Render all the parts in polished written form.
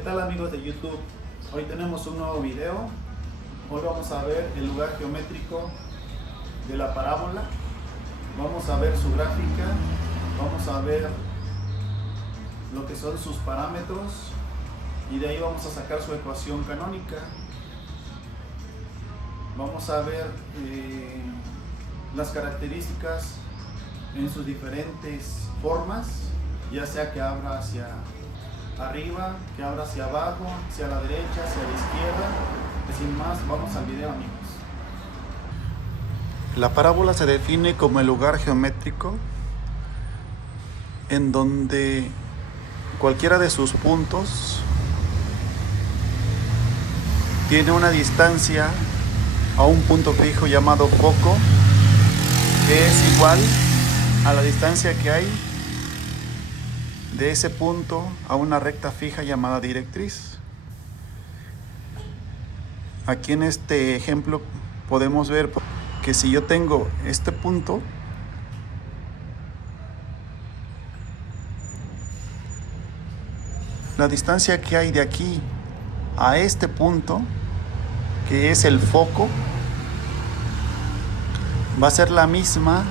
¿Qué tal amigos de YouTube? Hoy tenemos un nuevo video. Hoy vamos a ver el lugar geométrico de la parábola. Vamos a ver su gráfica. Vamos a ver lo que son sus parámetros. Y de ahí vamos a sacar su ecuación canónica. Vamos a ver las características en sus diferentes formas, ya sea que abra hacia arriba, que abra hacia abajo, hacia la derecha, hacia la izquierda. Sin más, vamos al video, amigos. La parábola se define como el lugar geométrico en donde cualquiera de sus puntos tiene una distancia a un punto fijo llamado foco, que es igual a la distancia que hay de ese punto a una recta fija llamada directriz. Aquí en este ejemplo podemos ver que si yo tengo este punto, la distancia que hay de aquí a este punto, que es el foco, va a ser la misma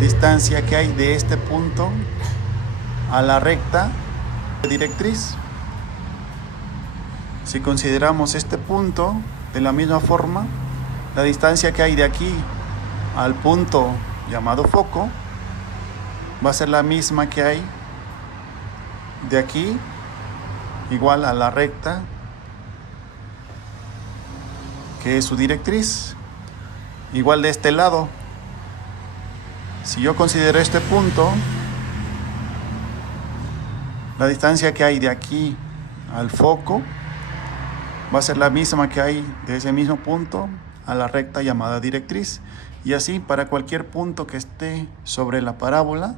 distancia que hay de este punto a la recta directriz. Si consideramos este punto de la misma forma, la distancia que hay de aquí al punto llamado foco va a ser la misma que hay de aquí, igual a la recta que es su directriz. Igual de este lado, si yo considero este punto, la distancia que hay de aquí al foco va a ser la misma que hay de ese mismo punto a la recta llamada directriz. Y así para cualquier punto que esté sobre la parábola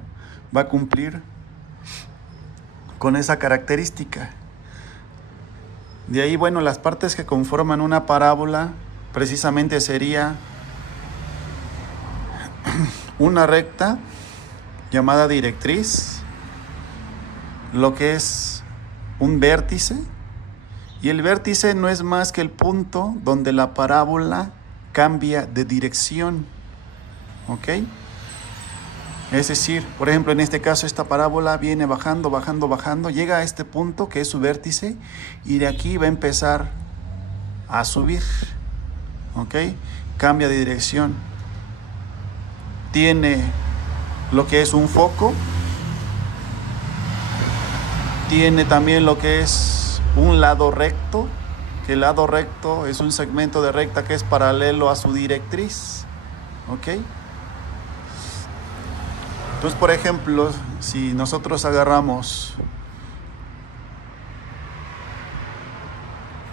va a cumplir con esa característica. De ahí, bueno, las partes que conforman una parábola precisamente sería una recta llamada directriz, lo que es un vértice, y el vértice no es más que el punto donde la parábola cambia de dirección, ¿ok? Es decir, por ejemplo, en este caso esta parábola viene bajando, bajando, bajando, llega a este punto que es su vértice y de aquí va a empezar a subir, ¿ok? Cambia de dirección. Tiene lo que es un foco, tiene también lo que es un lado recto, que el lado recto es un segmento de recta que es paralelo a su directriz, ¿ok? Entonces, por ejemplo, si nosotros agarramos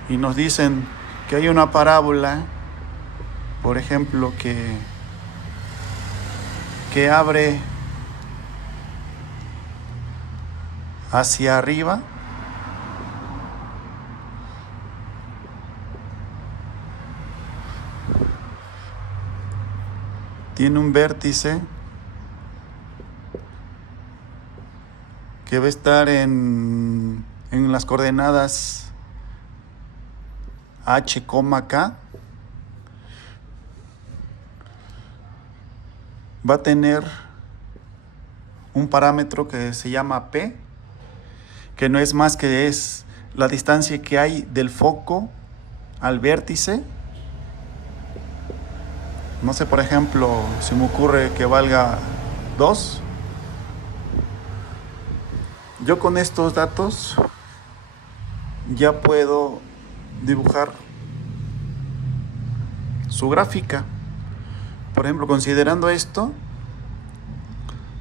y nos dicen que hay una parábola, por ejemplo, que abre hacia arriba, tiene un vértice que va a estar en las coordenadas H, K. Va a tener un parámetro que se llama P, que no es más que es la distancia que hay del foco al vértice. No sé, por ejemplo, si me ocurre que valga 2. Yo con estos datos ya puedo dibujar su gráfica. Por ejemplo, considerando esto,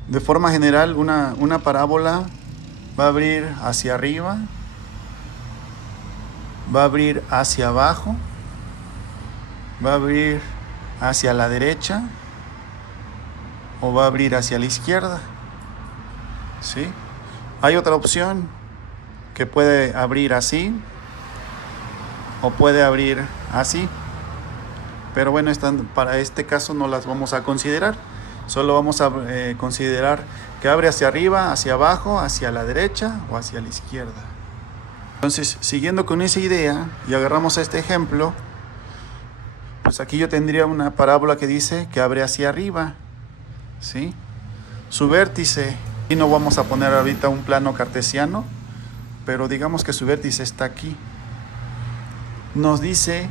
de forma general una parábola va a abrir hacia arriba, va a abrir hacia abajo, va a abrir hacia la derecha o va a abrir hacia la izquierda, ¿sí? Hay otra opción que puede abrir así o puede abrir así, pero bueno, para este caso no las vamos a considerar, Solo vamos a considerar que abre hacia arriba, hacia abajo, hacia la derecha o hacia la izquierda. Entonces, siguiendo con esa idea y agarramos este ejemplo, pues aquí yo tendría una parábola que dice que abre hacia arriba, ¿sí? Su vértice, y no vamos a poner ahorita un plano cartesiano, pero digamos que su vértice está aquí. Nos dice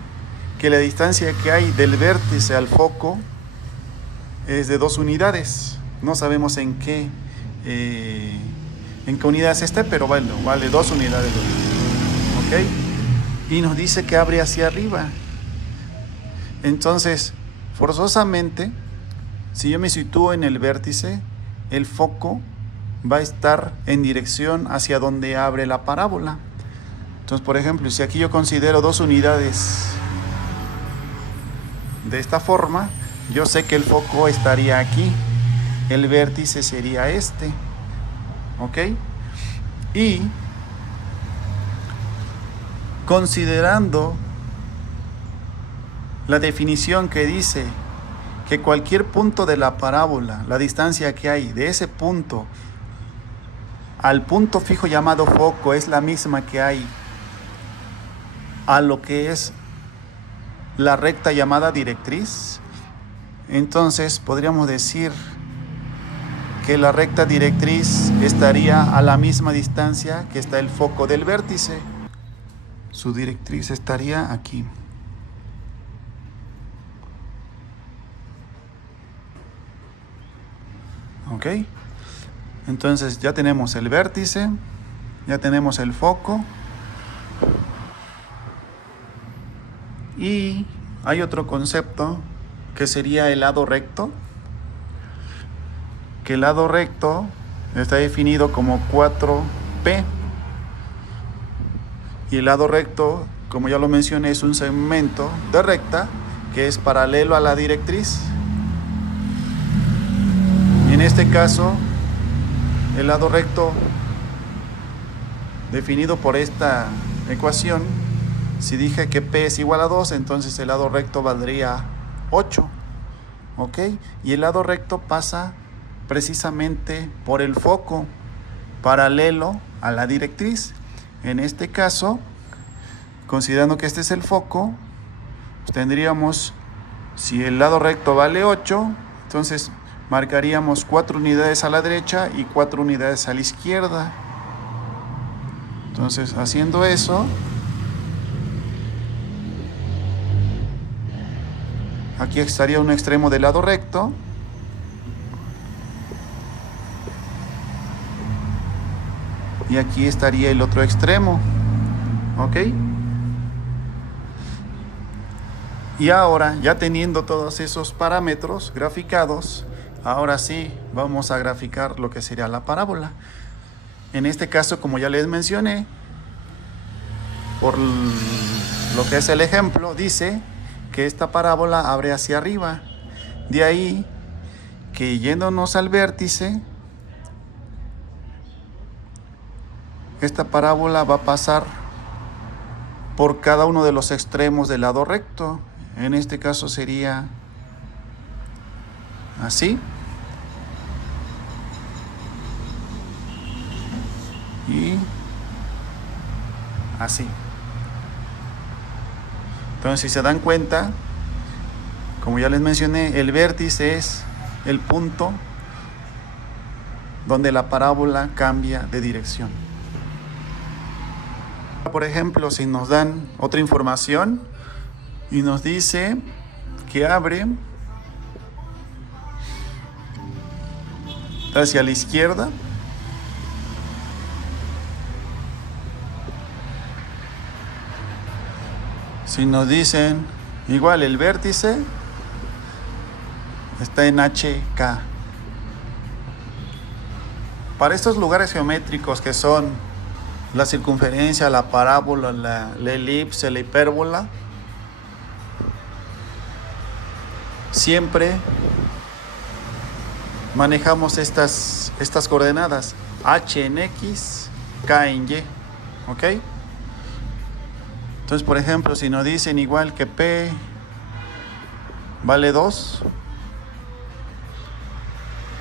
que la distancia que hay del vértice al foco es de 2 unidades. No sabemos en qué unidades esté, pero vale 2 unidades. ¿Ok? Y nos dice que abre hacia arriba. Entonces, forzosamente, si yo me sitúo en el vértice, el foco va a estar en dirección hacia donde abre la parábola. Entonces, por ejemplo, si aquí yo considero 2 unidades de esta forma, yo sé que el foco estaría aquí, el vértice sería este, ¿ok? Y considerando la definición que dice que cualquier punto de la parábola, la distancia que hay de ese punto al punto fijo llamado foco es la misma que hay a lo que es la recta llamada directriz, entonces podríamos decir que la recta directriz estaría a la misma distancia que está el foco del vértice. Su directriz estaría aquí. ¿Ok? Entonces ya tenemos el vértice, ya tenemos el foco. Y hay otro concepto que sería el lado recto, que el lado recto está definido como 4P. Y el lado recto, como ya lo mencioné, es un segmento de recta que es paralelo a la directriz. Y en este caso, el lado recto definido por esta ecuación, si dije que P es igual a 2, entonces el lado recto valdría 8, ¿ok? Y el lado recto pasa precisamente por el foco, paralelo a la directriz. En este caso, considerando que este es el foco, pues tendríamos, si el lado recto vale 8, entonces marcaríamos 4 unidades a la derecha y 4 unidades a la izquierda. Entonces, haciendo eso, aquí estaría un extremo del lado recto. Y aquí estaría el otro extremo. ¿Ok? Y ahora, ya teniendo todos esos parámetros graficados, ahora sí vamos a graficar lo que sería la parábola. En este caso, como ya les mencioné, por lo que es el ejemplo, dice que esta parábola abre hacia arriba. De ahí que yéndonos al vértice, esta parábola va a pasar por cada uno de los extremos del lado recto. En este caso sería así. Y así. Entonces, si se dan cuenta, como ya les mencioné, el vértice es el punto donde la parábola cambia de dirección. Por ejemplo, si nos dan otra información y nos dice que abre hacia la izquierda, si nos dicen igual el vértice está en HK. Para estos lugares geométricos que son la circunferencia, la parábola, la elipse, la hipérbola, siempre manejamos estas coordenadas, H en X, K en Y, ¿ok? Entonces, por ejemplo, si nos dicen igual que P vale 2,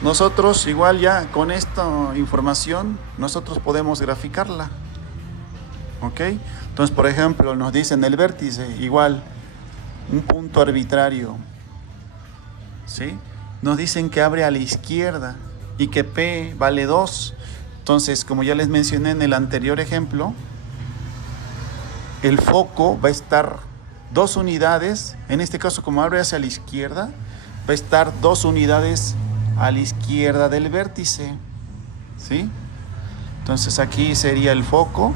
Nosotros igual ya con esta información, nosotros podemos graficarla. ¿Ok? Entonces, por ejemplo, nos dicen el vértice, igual, un punto arbitrario. ¿Sí? Nos dicen que abre a la izquierda y que P vale 2. Entonces, como ya les mencioné en el anterior ejemplo, el foco va a estar 2 unidades, en este caso como abre hacia la izquierda, va a estar 2 unidades a la izquierda del vértice. ¿Sí? Entonces aquí sería el foco.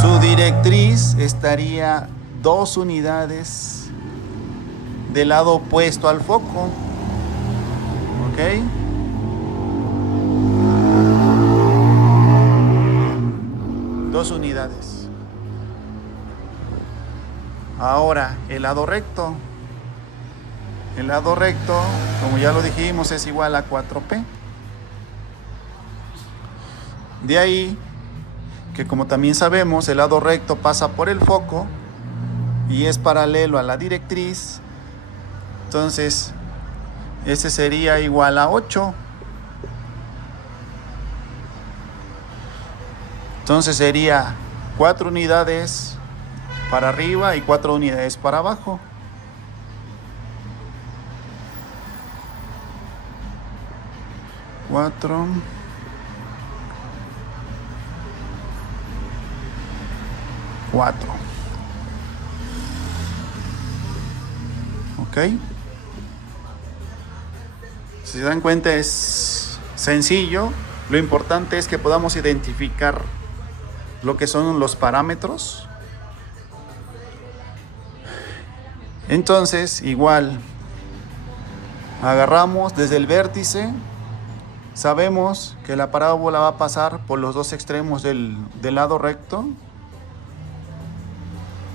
Su directriz estaría 2 unidades del lado opuesto al foco. ¿Ok? Dos unidades. Ahora, el lado recto. El lado recto, como ya lo dijimos, es igual a 4P. De ahí que, como también sabemos, el lado recto pasa por el foco y es paralelo a la directriz. Entonces, ese sería igual a 8. Entonces sería 4 unidades para arriba y 4 unidades para abajo. Cuatro. ¿Ok? Si se dan cuenta, es sencillo. Lo importante es que podamos identificar lo que son los parámetros. Entonces, igual, agarramos desde el vértice. Sabemos que la parábola va a pasar por los 2 extremos del lado recto.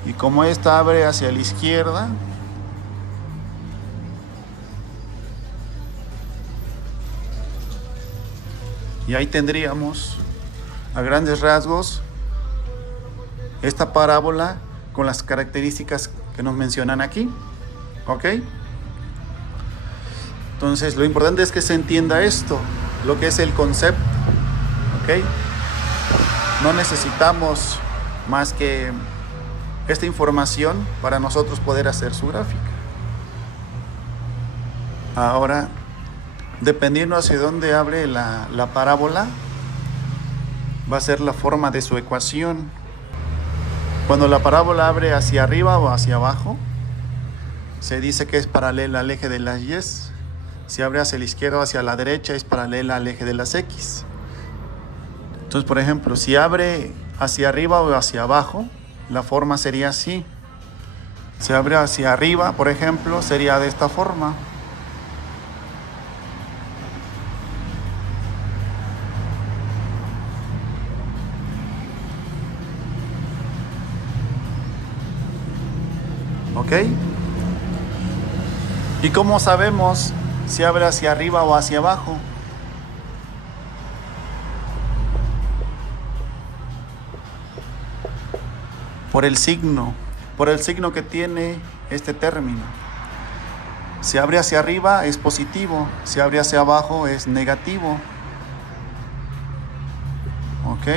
Y como esta abre hacia la izquierda, y ahí tendríamos, a grandes rasgos, esta parábola con las características que nos mencionan aquí. ¿Ok? Entonces, lo importante es que se entienda esto, lo que es el concepto. ¿Ok? No necesitamos más que esta información para nosotros poder hacer su gráfica. Ahora, dependiendo hacia dónde abre la parábola, va a ser la forma de su ecuación. Cuando la parábola abre hacia arriba o hacia abajo, se dice que es paralela al eje de las Y. Si abre hacia la izquierda o hacia la derecha, es paralela al eje de las X. Entonces, por ejemplo, si abre hacia arriba o hacia abajo, la forma sería así. Si abre hacia arriba, por ejemplo, sería de esta forma. ¿Ok? ¿Y cómo sabemos si abre hacia arriba o hacia abajo? Por el signo que tiene este término. Si abre hacia arriba es positivo, si abre hacia abajo es negativo. ¿Ok?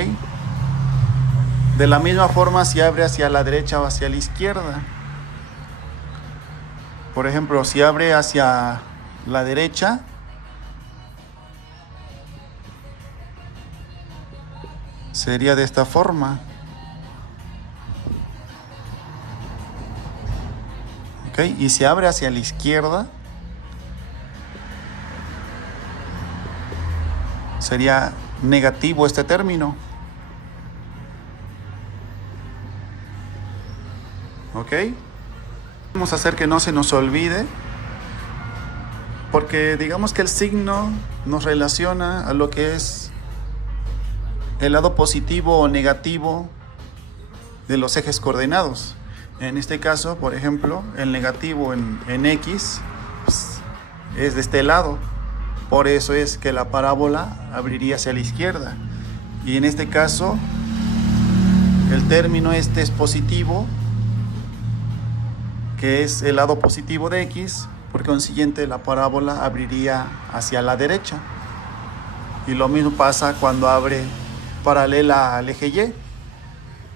De la misma forma, si abre hacia la derecha o hacia la izquierda. Por ejemplo, si abre hacia la derecha, sería de esta forma. ¿Ok? Y si abre hacia la izquierda, sería negativo este término. ¿Ok? Vamos a hacer que no se nos olvide, porque digamos que el signo nos relaciona a lo que es el lado positivo o negativo de los ejes coordenados. En este caso, por ejemplo, el negativo en X pues, es de este lado. Por eso es que la parábola abriría hacia la izquierda. Y en este caso, el término este es positivo, que es el lado positivo de X, Por consiguiente, la parábola abriría hacia la derecha. Y lo mismo pasa cuando abre paralela al eje Y.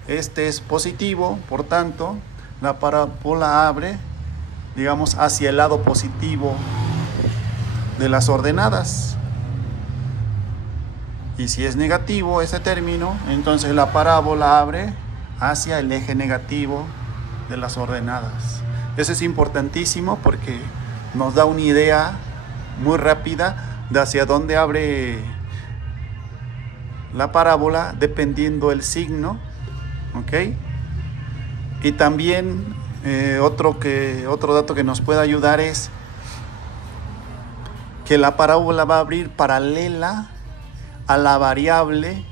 Este es positivo, por tanto, la parábola abre, digamos, hacia el lado positivo de las ordenadas. Y si es negativo ese término, entonces la parábola abre hacia el eje negativo de las ordenadas. Eso es importantísimo porque nos da una idea muy rápida de hacia dónde abre la parábola dependiendo el signo, ¿ok? Y también otro dato que nos puede ayudar es que la parábola va a abrir paralela a la variable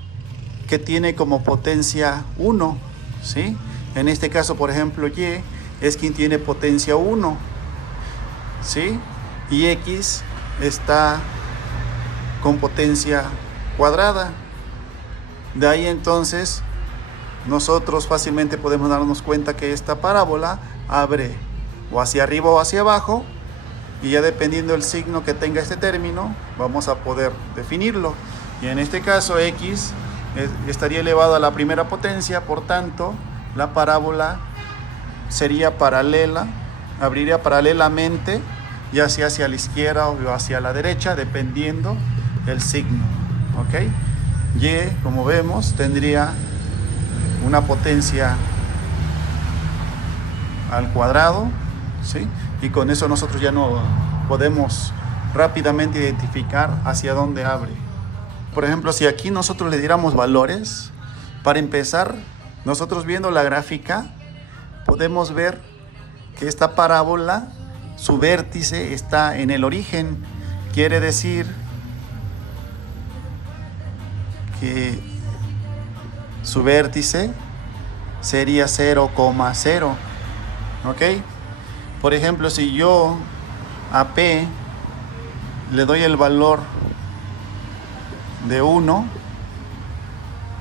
que tiene como potencia 1, ¿sí? En este caso, por ejemplo, Y es quien tiene potencia 1, ¿sí? Y X está con potencia cuadrada. De ahí entonces nosotros fácilmente podemos darnos cuenta que esta parábola abre o hacia arriba o hacia abajo, y ya dependiendo del signo que tenga este término vamos a poder definirlo. Y en este caso X estaría elevado a la primera potencia, por tanto la parábola sería paralela, abriría paralelamente, ya sea hacia la izquierda o hacia la derecha, dependiendo del signo, ¿ok? Y, como vemos, tendría una potencia al cuadrado, ¿sí? Y con eso nosotros ya no podemos rápidamente identificar hacia dónde abre. Por ejemplo, si aquí nosotros le diéramos valores, para empezar, nosotros viendo la gráfica, podemos ver que esta parábola, su vértice está en el origen. Quiere decir que su vértice sería 0,0, ¿ok? Por ejemplo, si yo a P le doy el valor de 1,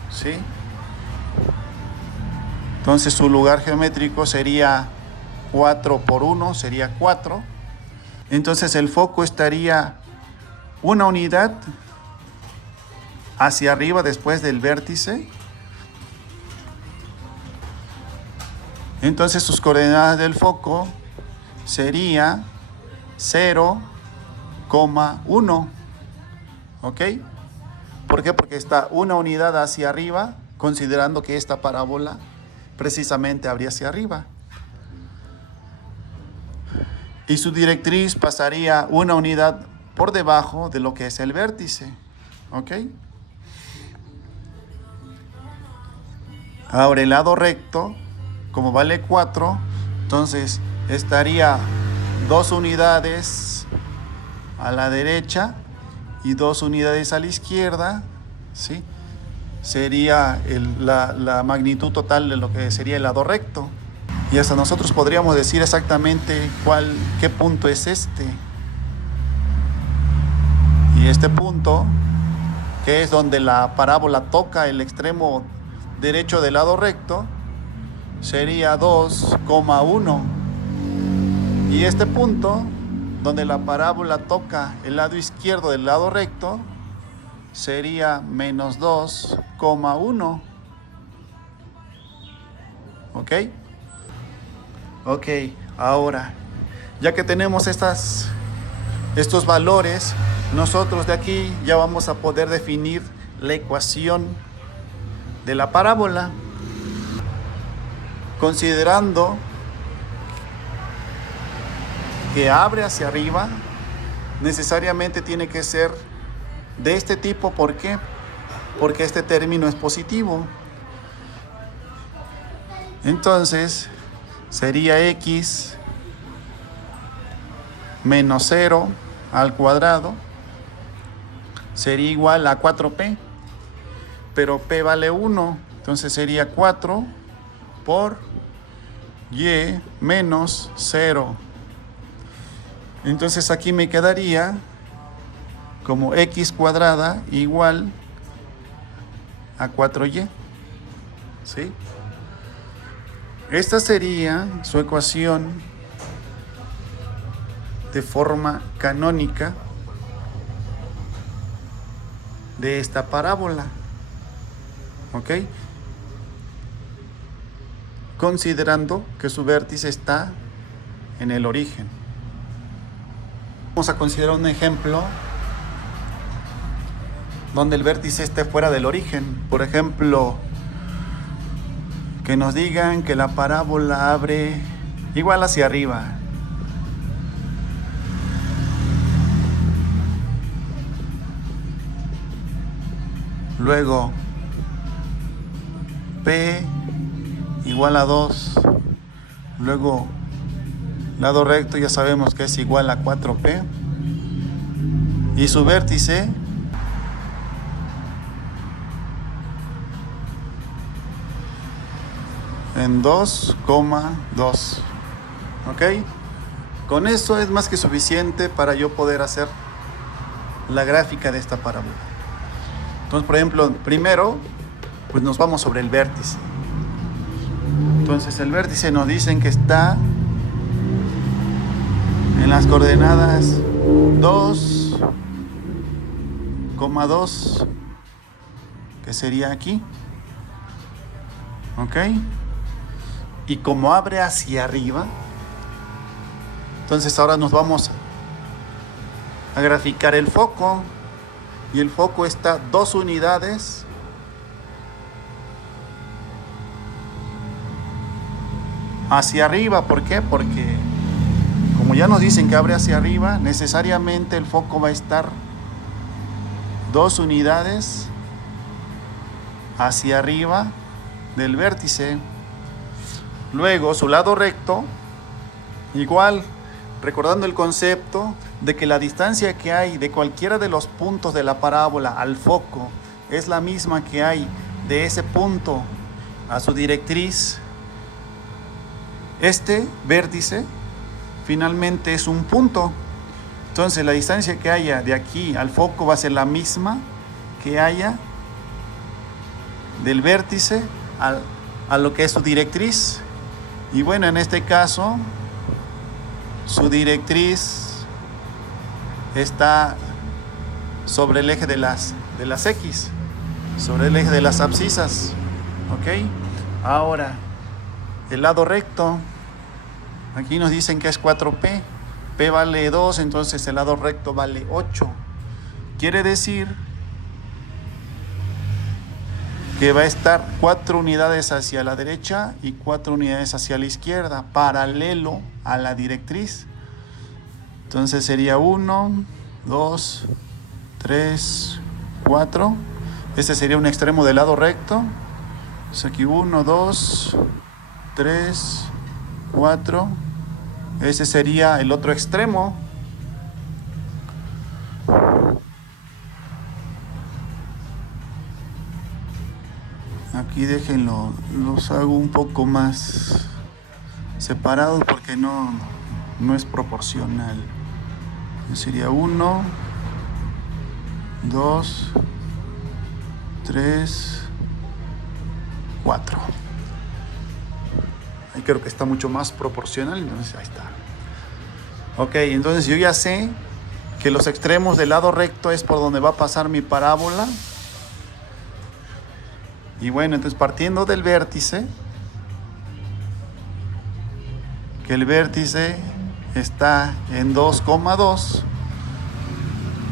¿sí? Entonces su lugar geométrico sería 4 por 1, sería 4. Entonces el foco estaría una unidad hacia arriba después del vértice. Entonces sus coordenadas del foco sería 0,1, ¿ok? ¿Por qué? Porque está una unidad hacia arriba, considerando que esta parábola precisamente abría hacia arriba. Y su directriz pasaría una unidad por debajo de lo que es el vértice, ¿ok? Ahora el lado recto, como vale 4, entonces estaría 2 unidades a la derecha y 2 unidades a la izquierda, ¿sí? Sería la magnitud total de lo que sería el lado recto. Y hasta nosotros podríamos decir exactamente qué punto es este. Y este punto, que es donde la parábola toca el extremo derecho del lado recto, sería 2,1. Y este punto, donde la parábola toca el lado izquierdo del lado recto, sería menos 2,1. ¿Ok? Ok, ahora, ya que tenemos estos valores, nosotros de aquí ya vamos a poder definir la ecuación de la parábola, considerando que abre hacia arriba, necesariamente tiene que ser de este tipo. ¿Por qué? Porque este término es positivo. Entonces sería X menos 0 al cuadrado sería igual a 4P, pero P vale 1, entonces sería 4 por Y menos 0. Entonces aquí me quedaría como X cuadrada igual a 4Y, ¿sí? Esta sería su ecuación de forma canónica de esta parábola. ¿Ok? Considerando que su vértice está en el origen. Vamos a considerar un ejemplo donde el vértice esté fuera del origen. Por ejemplo, que nos digan que la parábola abre igual hacia arriba. Luego, P igual a 2. Luego, lado recto ya sabemos que es igual a 4P. Y su vértice en 2,2. ¿Ok? Con eso es más que suficiente para yo poder hacer la gráfica de esta parábola. Entonces, por ejemplo, primero, pues nos vamos sobre el vértice. Entonces, el vértice nos dicen que está en las coordenadas 2,2, que sería aquí. ¿Ok? Y como abre hacia arriba, entonces ahora nos vamos a graficar el foco. Y el foco está 2 unidades hacia arriba. ¿Por qué? Porque como ya nos dicen que abre hacia arriba, necesariamente el foco va a estar 2 unidades hacia arriba del vértice. Luego su lado recto, igual, recordando el concepto de que la distancia que hay de cualquiera de los puntos de la parábola al foco es la misma que hay de ese punto a su directriz. Este vértice finalmente es un punto. Entonces la distancia que haya de aquí al foco va a ser la misma que haya del vértice a lo que es su directriz. Y bueno, en este caso su directriz está sobre el eje de las X, sobre el eje de las abscisas. ¿Ok? Ahora, el lado recto, aquí nos dicen que es 4P. P vale 2, entonces el lado recto vale 8. Quiere decir que va a estar 4 unidades hacia la derecha y 4 unidades hacia la izquierda, paralelo a la directriz. Entonces sería 1, 2, 3, 4. Este sería un extremo del lado recto. Entonces aquí 1, 2, 3, 4. Ese sería el otro extremo. Aquí déjenlo, los hago un poco más separados porque no es proporcional. Sería 1, 2, 3, 4. Ahí creo que está mucho más proporcional, entonces ahí está. Ok, entonces yo ya sé que los extremos del lado recto es por donde va a pasar mi parábola. Y bueno, entonces partiendo del vértice, que el vértice está en 2,2,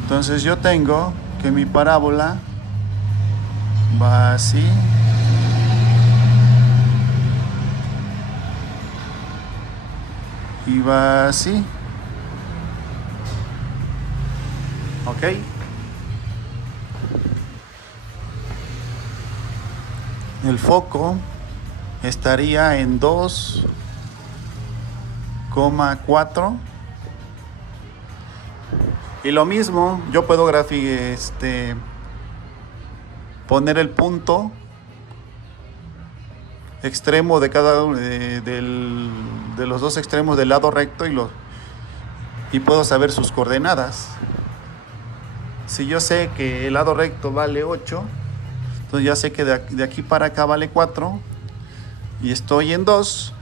entonces yo tengo que mi parábola va así, y va así. ¿Ok? El foco estaría en 2,4. Y lo mismo, yo puedo poner el punto extremo de cada uno de los dos extremos del lado recto y puedo saber sus coordenadas. Si yo sé que el lado recto vale 8, entonces ya sé que de aquí para acá vale 4 y estoy en 2,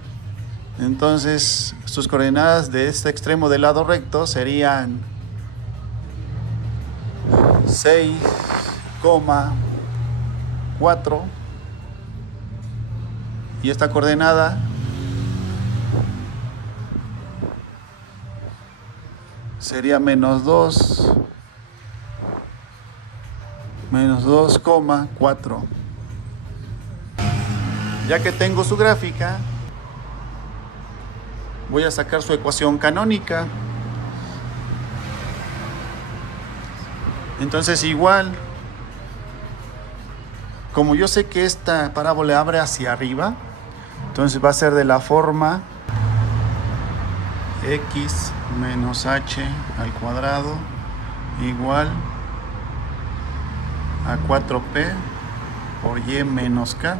entonces sus coordenadas de este extremo del lado recto serían 6,4 y esta coordenada sería menos 2,4. Ya que tengo su gráfica, voy a sacar su ecuación canónica. Entonces igual, como yo sé que esta parábola abre hacia arriba, entonces va a ser de la forma x menos h al cuadrado igual a 4p por y menos k.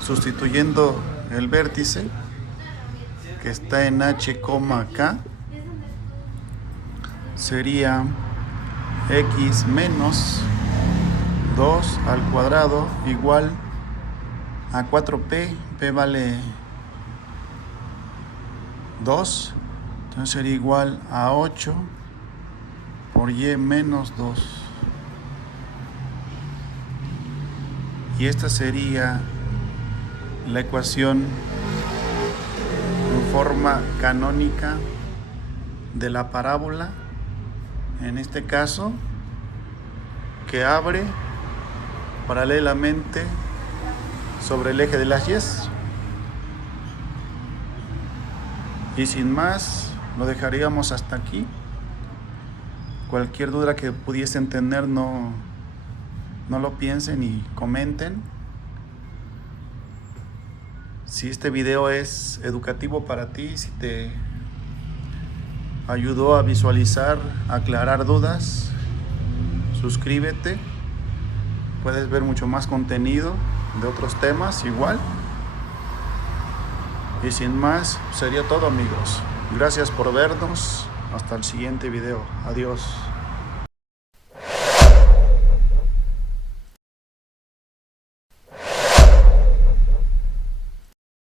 Sustituyendo el vértice que está en h, k, sería x menos 2 al cuadrado igual a 4p, p vale 2, entonces sería igual a 8 por y menos 2. Y esta sería la ecuación en forma canónica de la parábola, en este caso, que abre paralelamente sobre el eje de las Y. Y sin más, lo dejaríamos hasta aquí. Cualquier duda que pudiesen tener, no lo piensen y comenten. Si este video es educativo para ti, si te ayudó a visualizar, a aclarar dudas, suscríbete. Puedes ver mucho más contenido de otros temas igual. Y sin más, sería todo, amigos. Gracias por vernos. Hasta el siguiente video. Adiós.